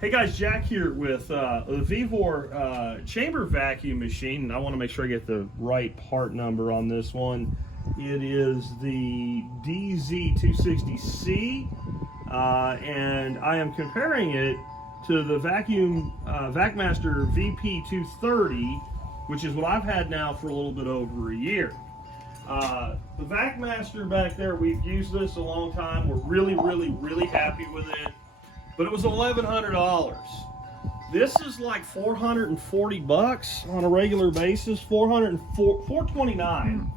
Hey guys, Jack here with the Vevor chamber vacuum machine, and I want to make sure I get the right part number on this one. It is the DZ-260C, and I am comparing it to the VacMaster P230, which is what I've had now for a little bit over a year. The VacMaster back there, we've used this a long time. We're really happy with it. But it was $1,100. This is like 440 bucks on a regular basis. $429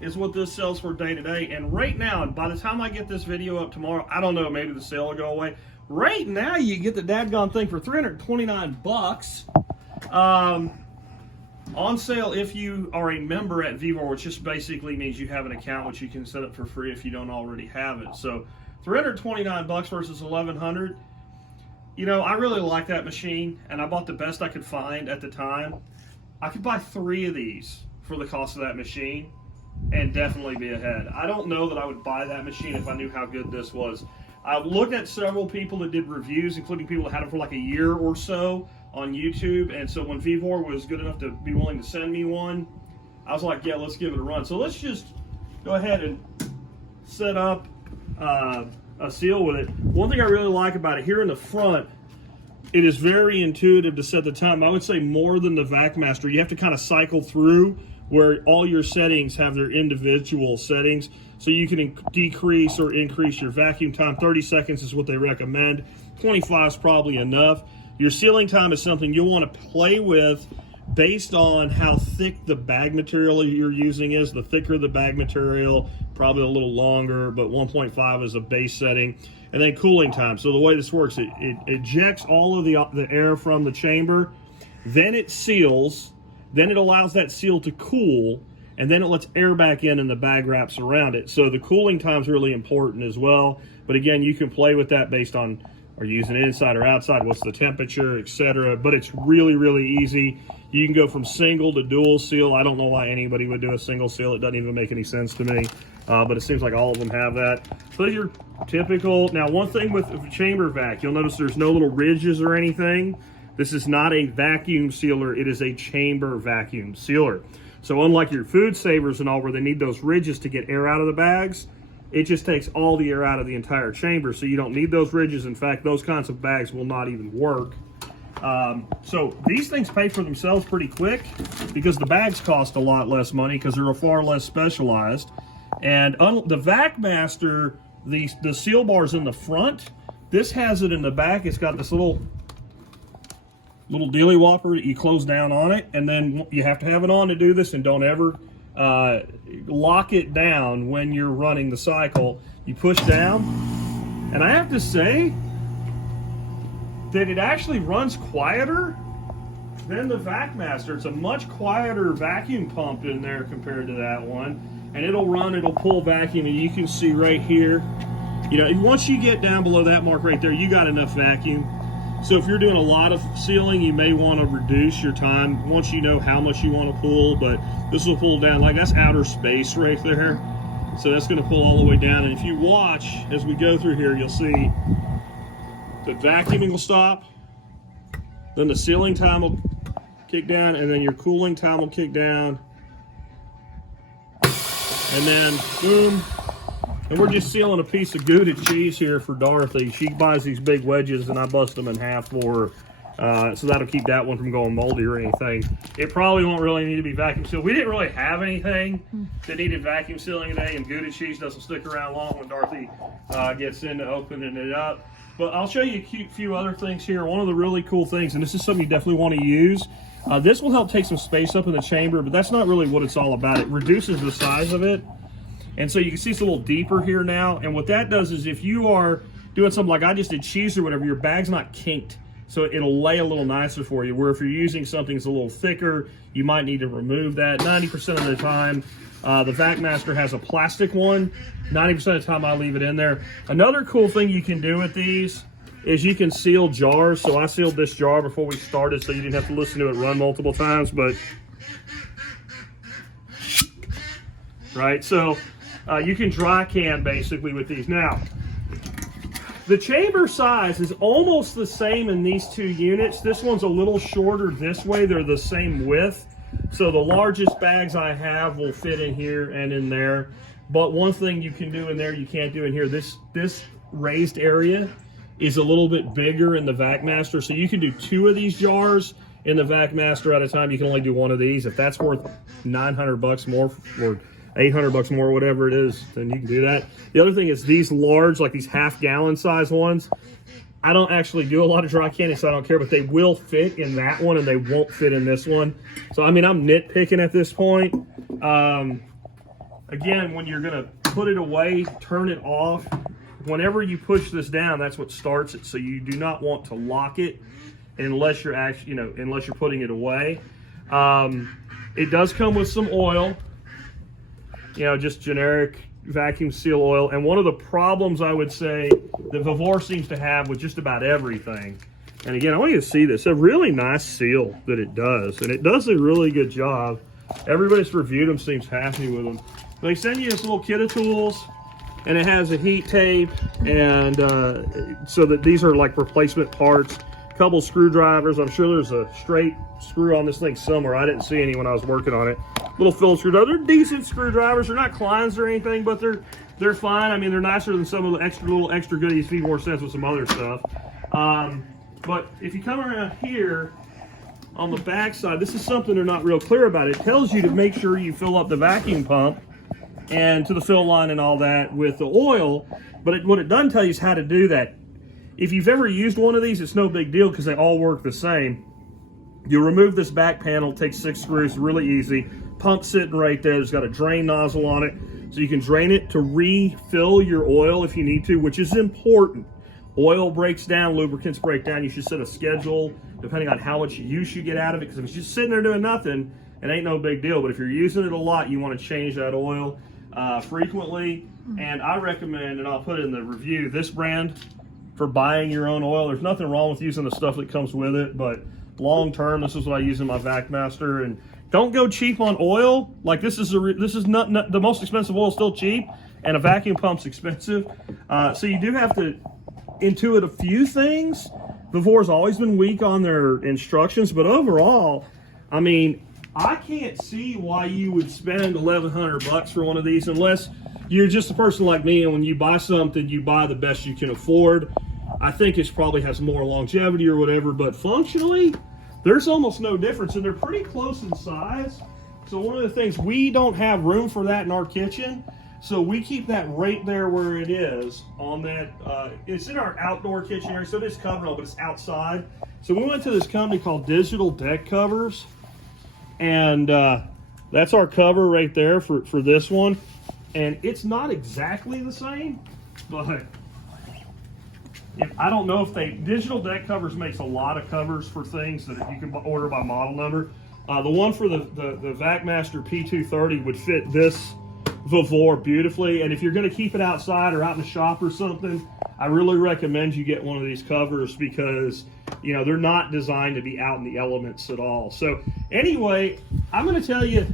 is what this sells for day to day. And right now, and by the time I get this video up tomorrow, I don't know, maybe the sale will go away. Right now, you get the dadgone thing for 329 bucks. On sale if you are a member at Vevor, which just basically means you have an account which you can set up for free if you don't already have it. So 329 bucks versus 1,100. You know, I really like that machine, and I bought the best I could find at the time. I could buy 3 of these for the cost of that machine and definitely be ahead. I don't know that I would buy that machine if I knew how good this was. I've looked at several people that did reviews, including people that had it for like a year or so on YouTube, and so when Vevor was good enough to be willing to send me one, I was like, yeah, let's give it a run. So let's just go ahead and set up a seal with it. One thing I really like about it, here in the front, it is very intuitive to set the time. I would say more than the VacMaster. You have to kind of cycle through where all your settings have their individual settings, so you can decrease or increase your vacuum time. 30 seconds is what they recommend. 25 is probably enough. Your sealing time is something you'll want to play with based on how thick the bag material you're using is. The thicker the bag material, probably a little longer, but 1.5 is a base setting. And then cooling time. So the way this works, it ejects all of the air from the chamber, then it seals, then it allows that seal to cool, and then it lets air back in and the bag wraps around it. So the cooling time is really important as well. But again, you can play with that based on, are you using it inside or outside, what's the temperature, etc. But it's really easy. You can go from single to dual seal. I don't know why anybody would do a single seal. It doesn't even make any sense to me. But it seems like all of them have that. So your typical, now one thing with chamber vac, you'll notice there's no little ridges or anything. This is not a vacuum sealer, it is a chamber vacuum sealer. So unlike your food savers and all where they need those ridges to get air out of the bags, it just takes all the air out of the entire chamber, so you don't need those ridges. In fact, those kinds of bags will not even work. So these things pay for themselves pretty quick because the bags cost a lot less money because they're far less specialized. And the VacMaster, the seal bar's in the front. This has it in the back. It's got this little dealy whopper that you close down on it, and then you have to have it on to do this, and don't ever lock it down when you're running the cycle. You push down, and I have to say that it actually runs quieter than the VacMaster. It's a much quieter vacuum pump in there compared to that one, and it'll pull vacuum, and you can see right here, you know, once you get down below that mark right there, you got enough vacuum. So if you're doing a lot of sealing, you may want to reduce your time once you know how much you want to pull, but this will pull down, like that's outer space right there. So that's going to pull all the way down. And if you watch as we go through here, you'll see the vacuuming will stop, then the sealing time will kick down, and then your cooling time will kick down. And then boom. And we're just sealing a piece of Gouda cheese here for Dorothy. She buys these big wedges, and I bust them in half for her. So that'll keep that one from going moldy or anything. It probably won't really need to be vacuum sealed. We didn't really have anything that needed vacuum sealing today, and Gouda cheese doesn't stick around long when Dorothy gets into opening it up. But I'll show you a few other things here. One of the really cool things, and this is something you definitely want to use, this will help take some space up in the chamber, but that's not really what it's all about. It reduces the size of it. And so you can see it's a little deeper here now. And what that does is if you are doing something like I just did cheese or whatever, your bag's not kinked. So it'll lay a little nicer for you. Where if you're using something that's a little thicker, you might need to remove that. 90% of the time, the VacMaster has a plastic one. 90% of the time I leave it in there. Another cool thing you can do with these is you can seal jars. So I sealed this jar before we started so you didn't have to listen to it run multiple times. But right, so you can dry can basically with these. Now, The chamber size is almost the same in these two units. This one's a little shorter this way. They're the same width. So the largest bags I have will fit in here and in there. But one thing you can do in there you can't do in here, this raised area is a little bit bigger in the VacMaster. So you can do 2 of these jars in the VacMaster at a time. You can only do 1 of these. If that's worth $900 more or $800 more, whatever it is, then you can do that. The other thing is these large, like these half-gallon size ones, I don't actually do a lot of dry canning, so I don't care, but they will fit in that one and they won't fit in this one. So, I mean, I'm nitpicking at this point. Again, when you're gonna put it away, turn it off. Whenever you push this down, that's what starts it. So you do not want to lock it unless you're actually, unless you're putting it away. It does come with some oil. Just generic vacuum seal oil. And one of the problems I would say that Vevor seems to have with just about everything, and again, I want you to see this, a really nice seal that it does, and it does a really good job. Everybody that's reviewed them seems happy with them. They send you this little kit of tools, and it has a heat tape, and so that these are like replacement parts, a couple screwdrivers. I'm sure there's a straight screw on this thing somewhere. I didn't see any when I was working on it. Little Phillips screwdriver. They're decent screwdrivers. They're not Kleins or anything, but they're fine. I mean, they're nicer than some of the little extra goodies, feed more sense with some other stuff. But if you come around here on the back side, this is something they're not real clear about. It tells you to make sure you fill up the vacuum pump and to the fill line and all that with the oil, but what it doesn't tell you is how to do that. If you've ever used one of these, it's no big deal because they all work the same. You remove this back panel, take 6 screws, really easy. Pump sitting right there. There's got a drain nozzle on it, so you can drain it to refill your oil if you need to, which is important. Oil breaks down, lubricants break down. You should set a schedule depending on how much use you get out of it, because if it's just sitting there doing nothing, it ain't no big deal. But if you're using it a lot, you want to change that oil frequently. And I recommend, and I'll put it in the review, this brand for buying your own oil. There's nothing wrong with using the stuff that comes with it, but long term, this is what I use in my VacMaster. And don't go cheap on oil. Like this is not the most expensive oil, still cheap, and a vacuum pump's expensive. So you do have to intuit a few things. Vevor's always been weak on their instructions, but overall, I mean, I can't see why you would spend $1,100 for one of these unless you're just a person like me, and when you buy something, you buy the best you can afford. I think it probably has more longevity or whatever, but functionally, there's almost no difference, and they're pretty close in size. So one of the things, we don't have room for that in our kitchen, so we keep that right there where it is on that. It's in our outdoor kitchen area, so it is covered, but it's outside. So we went to this company called Digital Deck Covers, and that's our cover right there for this one. And it's not exactly the same, but I don't know if Digital Deck Covers makes a lot of covers for things that you can order by model number. The one for the VacMaster P230 would fit this Vevor beautifully, and if you're going to keep it outside or out in the shop or something, I really recommend you get one of these covers because they're not designed to be out in the elements at all. So anyway, I'm going to tell you,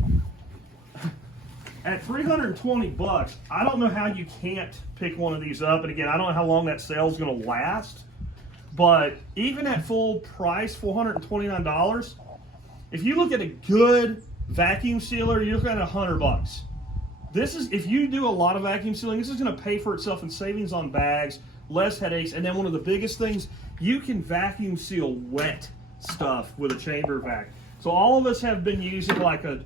at $320, I don't know how you can't pick one of these up. And again, I don't know how long that sale is going to last, but even at full price, $429, if you look at a good vacuum sealer, you're looking at $100. This is, if you do a lot of vacuum sealing, this is going to pay for itself in savings on bags, less headaches, and then one of the biggest things, you can vacuum seal wet stuff with a chamber vac. So all of us have been using like a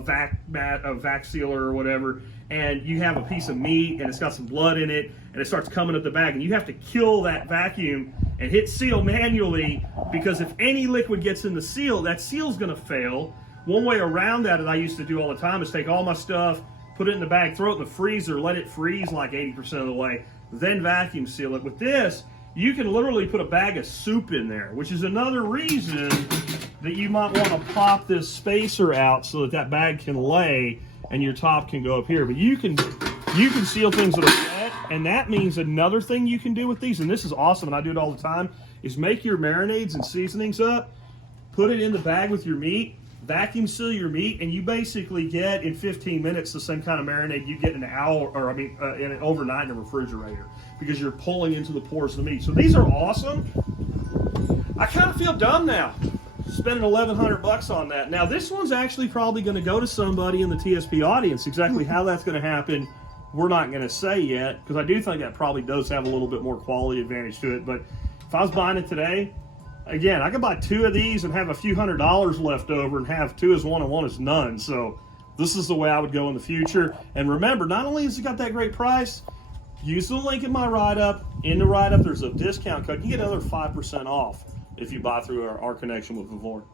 vac sealer or whatever, and you have a piece of meat and it's got some blood in it, and it starts coming up the bag, and you have to kill that vacuum and hit seal manually, because if any liquid gets in the seal, that seal's going to fail. One way around that I used to do all the time is take all my stuff, put it in the bag, throw it in the freezer, let it freeze like 80% of the way, then vacuum seal it. With this, you can literally put a bag of soup in there, which is another reason that you might want to pop this spacer out so that bag can lay and your top can go up here. But you can seal things that are wet, and that means another thing you can do with these, and this is awesome, and I do it all the time, is make your marinades and seasonings up, put it in the bag with your meat, vacuum seal your meat, and you basically get in 15 minutes the same kind of marinade you get in an hour, or in an overnight in a refrigerator. because you're pulling into the pores of the meat. So these are awesome. I kind of feel dumb now, spending 1,100 bucks on that. Now this one's actually probably going to go to somebody in the TSP audience. Exactly how that's going to happen, we're not going to say yet, because I do think that probably does have a little bit more quality advantage to it. But if I was buying it today, again, I could buy 2 of these and have a few $100s left over and have 2 as one and 1 as none. So this is the way I would go in the future. And remember, not only has it got that great price, use the link in my write-up. In the write-up, there's a discount code. You get another 5% off if you buy through our connection with Vevor.